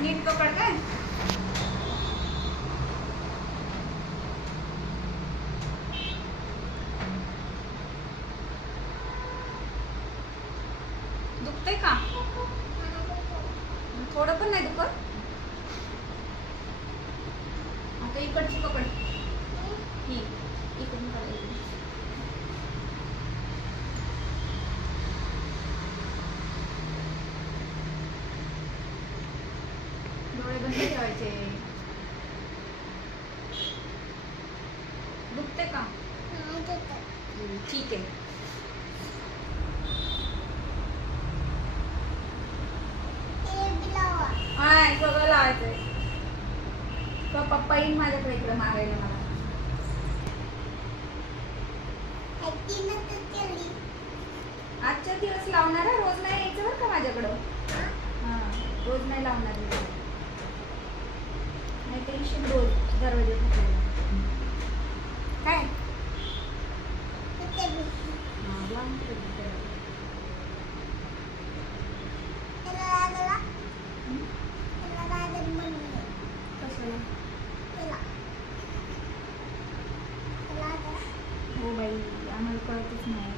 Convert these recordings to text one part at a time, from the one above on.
नीट पकड काय दुखते का? थोडं पण नाही दुखत? आता इकडची पकड. ठेवायचे दुखते का? ठीक आहे. सगळं लावायचंय. तो पप्पा येईन माझ्याकडे इकडे मारायला मला. आजच्या दिवस लावणार? आहे रोज नाही यायचं बरं का माझ्याकडं? हा. रोज नाही लावणार कळतच नाही.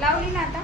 लावली ना आता.